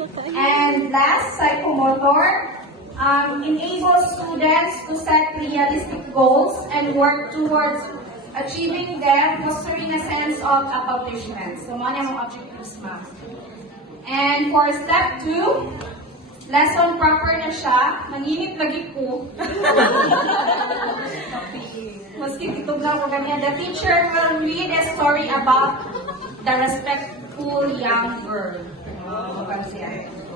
And last, psychomotor. Enables students to set realistic goals and work towards achieving them, fostering a sense of accomplishment. So, mga yung objectives, ma'am. And for step 2, lesson proper na siya. Nanginit lagi ko. Maski kitog na ko ganyan. The teacher will read a story about the respectful young girl.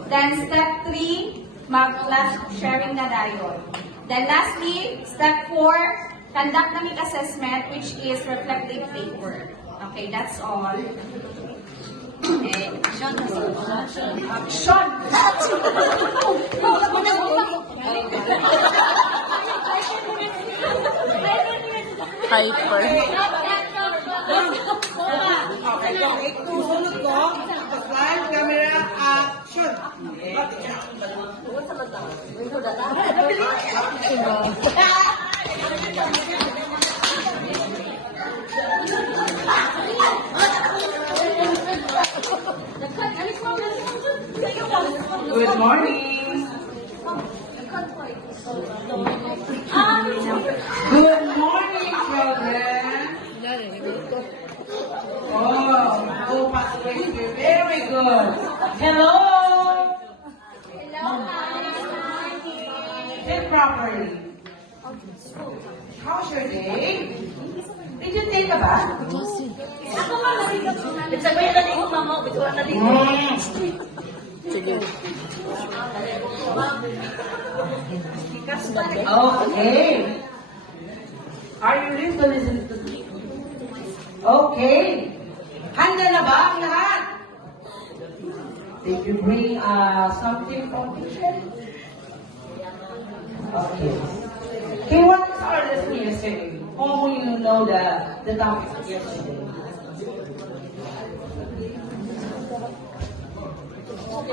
Then step 3, mag-class sharing na dayon. Then lastly, step 4, conduct naming assessment, which is reflective paper. Okay, that's all. Sean! Hyper. Okay, sunod ko. Slide, camera, action. Good morning. Good morning, children. Oh, pathway. Very good. Hello. Sit properly. How's your day? Did you take a bath? Ako nga, nagsagay na din ko, mama. Bituan na din ko. Sige. Okay. Are you ready to listen to me? Okay. Handa na ba ang lahat? Did you bring something from teacher? Okay. Okay, what is our lesson yesterday? How will you know the topic yesterday?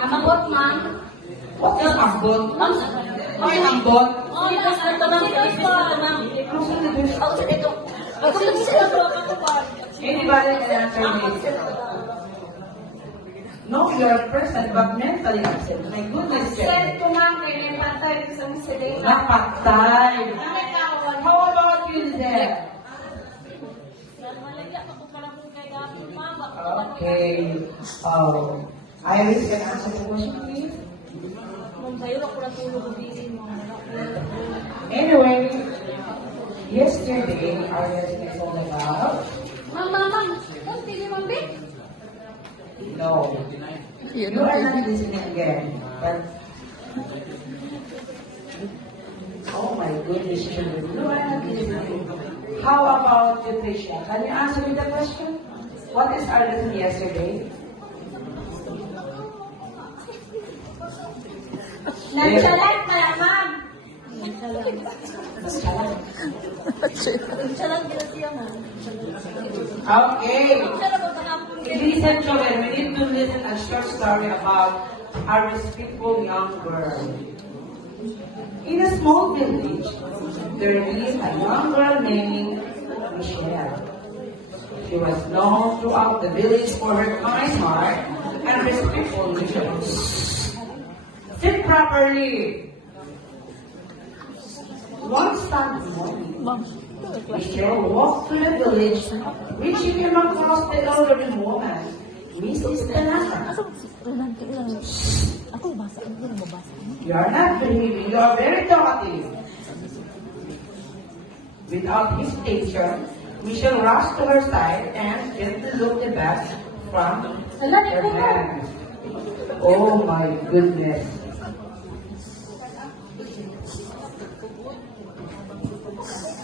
Ambot, ma'am. What is ambot? What is ambot? Oh, yes, ito ma'am. Ma'am. Ako sa dito. Ako sa dito. Anybody can answer me? No, you are present but mentally absent. My goodness. Set ko, ma'am, kaya may patay ko sa musilay. Napatay. How about you, Lizette? Okay. Iris can answer the question, please. Anyway, yesterday our lesson is all about. Ma'am. Kung pili, ma'am, babe. No. You are not listening again. But oh my goodness, children. You are not listening. How about you, Tricia? Can you answer me the question? What is our lesson yesterday? Nagsalat pala, ma'am. Salang gila siya, ma'am. Okay. Listen, children, we need to listen a short story about a respectful young girl. In a small village, there lived a young girl named Michelle. She was known throughout the village for her kind heart and respectful nature. Sit properly. One Sunday morning, Michelle walked through the village, which she came across the elderly woman, Mrs. Tanaka. Ako, basa. Ano mo basa? You are not behaving, you are very talkative. Without hesitation, Michelle rushed to her side and gently looked the bag from her hand. Oh my goodness.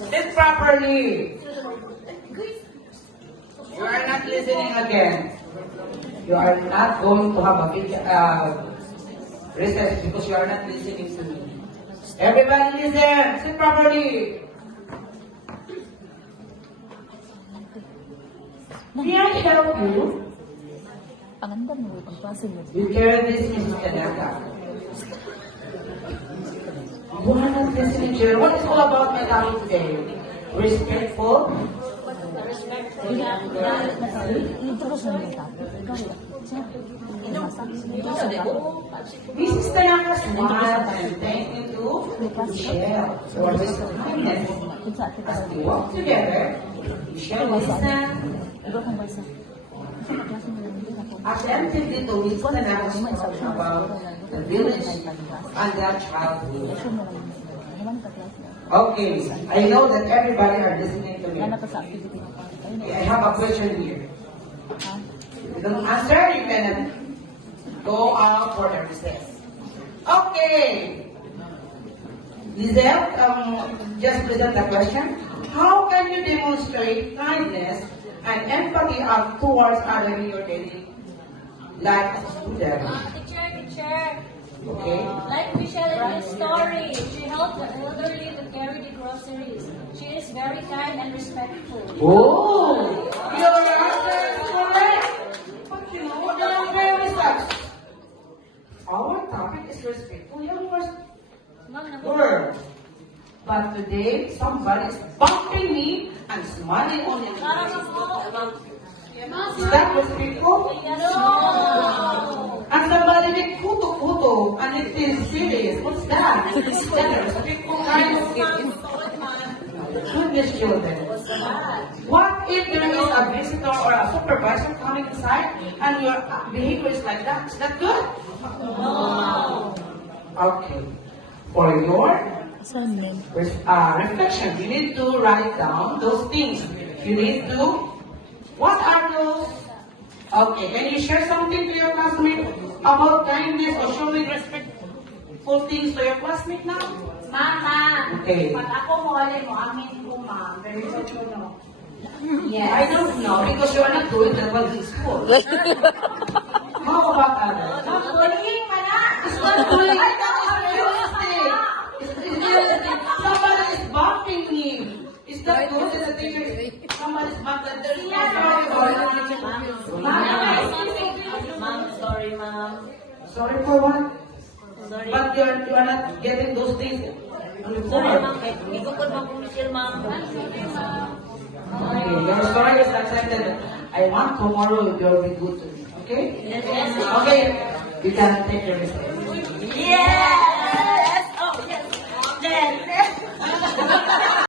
Sit properly. You are not listening again. You are not going to have a big recess because you are not listening to me. Everybody listen. Sit properly. May I help you? Panganda mo, pagpasin mo. You carry this, Mrs. Tanaka. You are not listening, children. What is all about my topic today? Respectful? Respect Introduce na yung topic. Ikaw yan. Siya. This is Tanaka Smile and thank you to Michelle for this kindness. As we walk together, Michelle listen, Ikaw kang basa. attentively to listen and have spoken about the village and their childhood. Okay, I know that everybody are listening to me. Yan na pa sa activity. I have a question here. If you don't answer, you can go out for the recess. Okay. Lizette, just present the question. How can you demonstrate kindness and empathy towards others in your daily life as a student? Teacher. Okay. Like Michelle in this story, she helped the elderly to carry the groceries. She is very kind and respectful. Oh, your answer is correct. But you know what the answer is? Our topic is respectful young word. But today, somebody is bumping me and smiling on me. Is that respectful? No! And somebody make kuto and it is serious. What's that? Is that a respectful kind of goodness, children? What if there is a visitor or a supervisor coming inside and your behavior is like that? Is that good? No! Okay. For your Assignment. reflection, you need to write down those things. You need to, what are those? Okay, can you share something to your classmate about kindness or showing respectful things to your classmate now? Mama, Okay. pag ako mole mo, amin ko, ma'am. Very much no. Yes. I don't know because you are not doing that well in school. How about others? Bullying pa na. It's not doing it. Somebody is bumping me. Is that good as a teacher? Somebody is bumping. There is no sorry for it. Ma'am, sorry, ma'am. Sorry for what? Sorry. But you are not getting those things on the Sorry, form. ma'am. Hindi ko po kung Michelle, ma'am. Okay, your story is accepted. I want tomorrow you'll be good to me. Okay? Yes, yes. Okay, you can take your mistake. Yes!